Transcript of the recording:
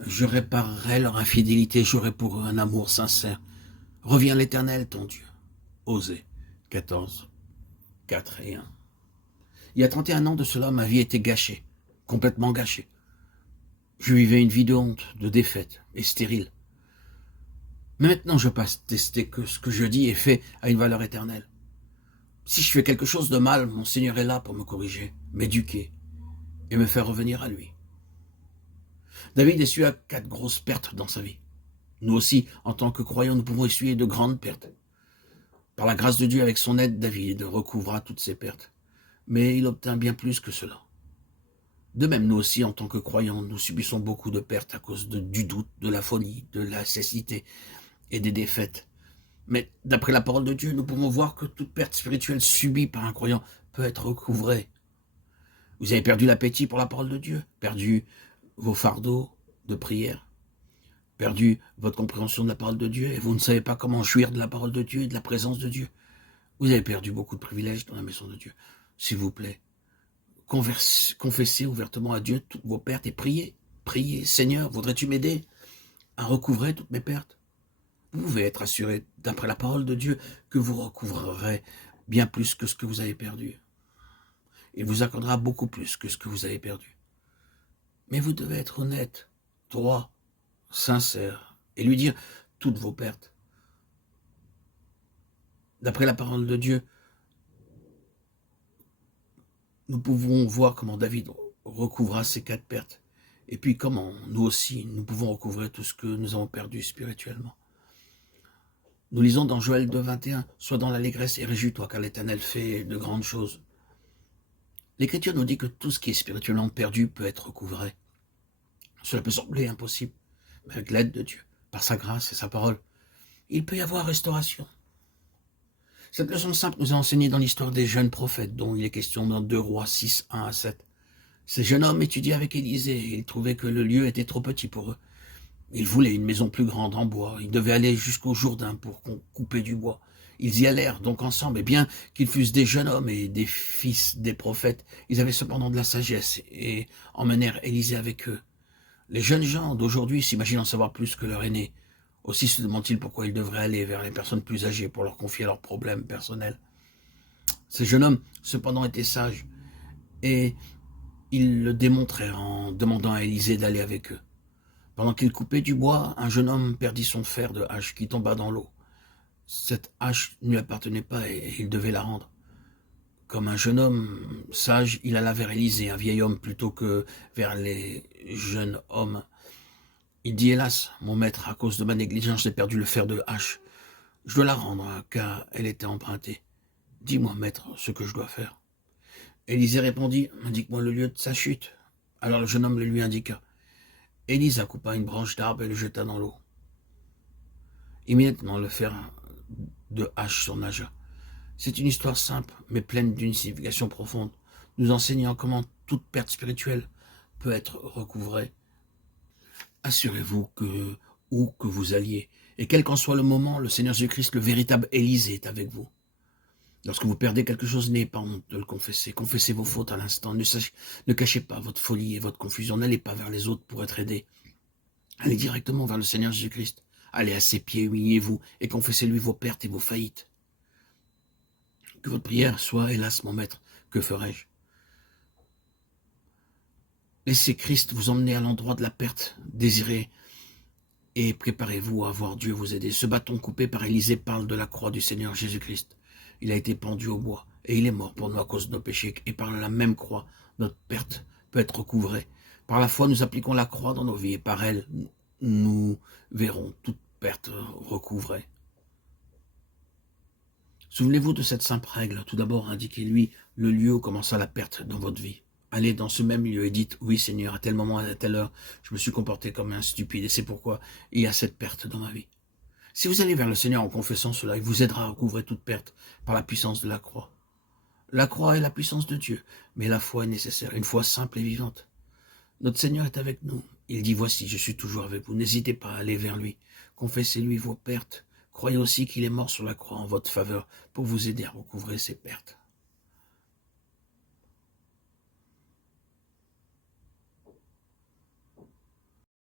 Je réparerai leur infidélité, j'aurai pour eux un amour sincère. Reviens l'Éternel, ton Dieu. Osée 14, 4 et 1. Il y a 31 ans de cela, ma vie était gâchée, complètement gâchée. Je vivais une vie de honte, de défaite et stérile. Mais maintenant, je passe tester que ce que je dis et fais a une valeur éternelle. Si je fais quelque chose de mal, mon Seigneur est là pour me corriger, m'éduquer et me faire revenir à lui. David essuya 4 grosses pertes dans sa vie. Nous aussi, en tant que croyants, nous pouvons essuyer de grandes pertes. Par la grâce de Dieu, avec son aide, David recouvra toutes ces pertes. Mais il obtint bien plus que cela. De même, nous aussi, en tant que croyants, nous subissons beaucoup de pertes à cause du doute, de la folie, de la cécité et des défaites. Mais d'après la parole de Dieu, nous pouvons voir que toute perte spirituelle subie par un croyant peut être recouvrée. Vous avez perdu l'appétit pour la parole de Dieu, perdu vos fardeaux de prière, perdu votre compréhension de la parole de Dieu, et vous ne savez pas comment jouir de la parole de Dieu et de la présence de Dieu. Vous avez perdu beaucoup de privilèges dans la maison de Dieu. S'il vous plaît, confessez ouvertement à Dieu toutes vos pertes et priez. Priez, Seigneur, voudrais-tu m'aider à recouvrer toutes mes pertes? Vous pouvez être assuré, d'après la parole de Dieu, que vous recouvrerez bien plus que ce que vous avez perdu. Il vous accordera beaucoup plus que ce que vous avez perdu. Mais vous devez être honnête, droit, sincère, et lui dire toutes vos pertes. D'après la parole de Dieu, nous pouvons voir comment David recouvra ces 4 pertes. Et puis comment, nous aussi, nous pouvons recouvrer tout ce que nous avons perdu spirituellement. Nous lisons dans Joël 2, 21, « Sois dans l'allégresse et réjouis-toi, car l'Éternel fait de grandes choses. » L'Écriture nous dit que tout ce qui est spirituellement perdu peut être recouvré. Cela peut sembler impossible, mais avec l'aide de Dieu, par sa grâce et sa parole, il peut y avoir restauration. Cette leçon simple nous est enseignée dans l'histoire des jeunes prophètes, dont il est question dans 2 Rois 6, 1 à 7. Ces jeunes hommes étudiaient avec Élisée, et ils trouvaient que le lieu était trop petit pour eux. Ils voulaient une maison plus grande en bois, ils devaient aller jusqu'au Jourdain pour couper du bois. Ils y allèrent donc ensemble, et bien qu'ils fussent des jeunes hommes et des fils des prophètes, ils avaient cependant de la sagesse, et emmenèrent Élisée avec eux. Les jeunes gens d'aujourd'hui s'imaginent en savoir plus que leurs aînés. Aussi se demandent-ils pourquoi ils devraient aller vers les personnes plus âgées pour leur confier leurs problèmes personnels. Ces jeunes hommes, cependant, étaient sages, et ils le démontrèrent en demandant à Élisée d'aller avec eux. Pendant qu'il coupait du bois, un jeune homme perdit son fer de hache qui tomba dans l'eau. Cette hache ne lui appartenait pas et il devait la rendre. Comme un jeune homme sage, il alla vers Élisée, un vieil homme, plutôt que vers les jeunes hommes. Il dit, « Hélas, mon maître, à cause de ma négligence, j'ai perdu le fer de hache. Je dois la rendre, car elle était empruntée. Dis-moi, maître, ce que je dois faire. » Élisée répondit, « Indique-moi le lieu de sa chute. » Alors le jeune homme le lui indiqua. Élisa coupa une branche d'arbre et le jeta dans l'eau. Immédiatement, le fer de hache surnagea. C'est une histoire simple, mais pleine d'une signification profonde, nous enseignant comment toute perte spirituelle peut être recouvrée. Assurez-vous que, où que vous alliez, et quel qu'en soit le moment, le Seigneur Jésus-Christ, le véritable Élisée, est avec vous. Lorsque vous perdez quelque chose, n'ayez pas honte de le confesser. Confessez vos fautes à l'instant. Ne cachez pas votre folie et votre confusion. N'allez pas vers les autres pour être aidé. Allez directement vers le Seigneur Jésus-Christ. Allez à ses pieds, humiliez-vous et confessez-lui vos pertes et vos faillites. Que votre prière soit, hélas, mon maître, que ferai-je? Laissez Christ vous emmener à l'endroit de la perte désirée et préparez-vous à voir Dieu vous aider. Ce bâton coupé par Élisée parle de la croix du Seigneur Jésus-Christ. Il a été pendu au bois et il est mort pour nous à cause de nos péchés. Et par la même croix, notre perte peut être recouvrée. Par la foi, nous appliquons la croix dans nos vies et par elle, nous verrons toute perte recouvrée. Souvenez-vous de cette simple règle. Tout d'abord, indiquez-lui le lieu où commença la perte dans votre vie. Allez dans ce même lieu et dites, « Oui Seigneur, à tel moment, à telle heure, je me suis comporté comme un stupide et c'est pourquoi il y a cette perte dans ma vie. » Si vous allez vers le Seigneur en confessant cela, il vous aidera à recouvrer toute perte par la puissance de la croix. La croix est la puissance de Dieu, mais la foi est nécessaire, une foi simple et vivante. Notre Seigneur est avec nous. Il dit, « Voici, je suis toujours avec vous. » N'hésitez pas à aller vers lui. Confessez-lui vos pertes. Croyez aussi qu'il est mort sur la croix en votre faveur pour vous aider à recouvrer ces pertes.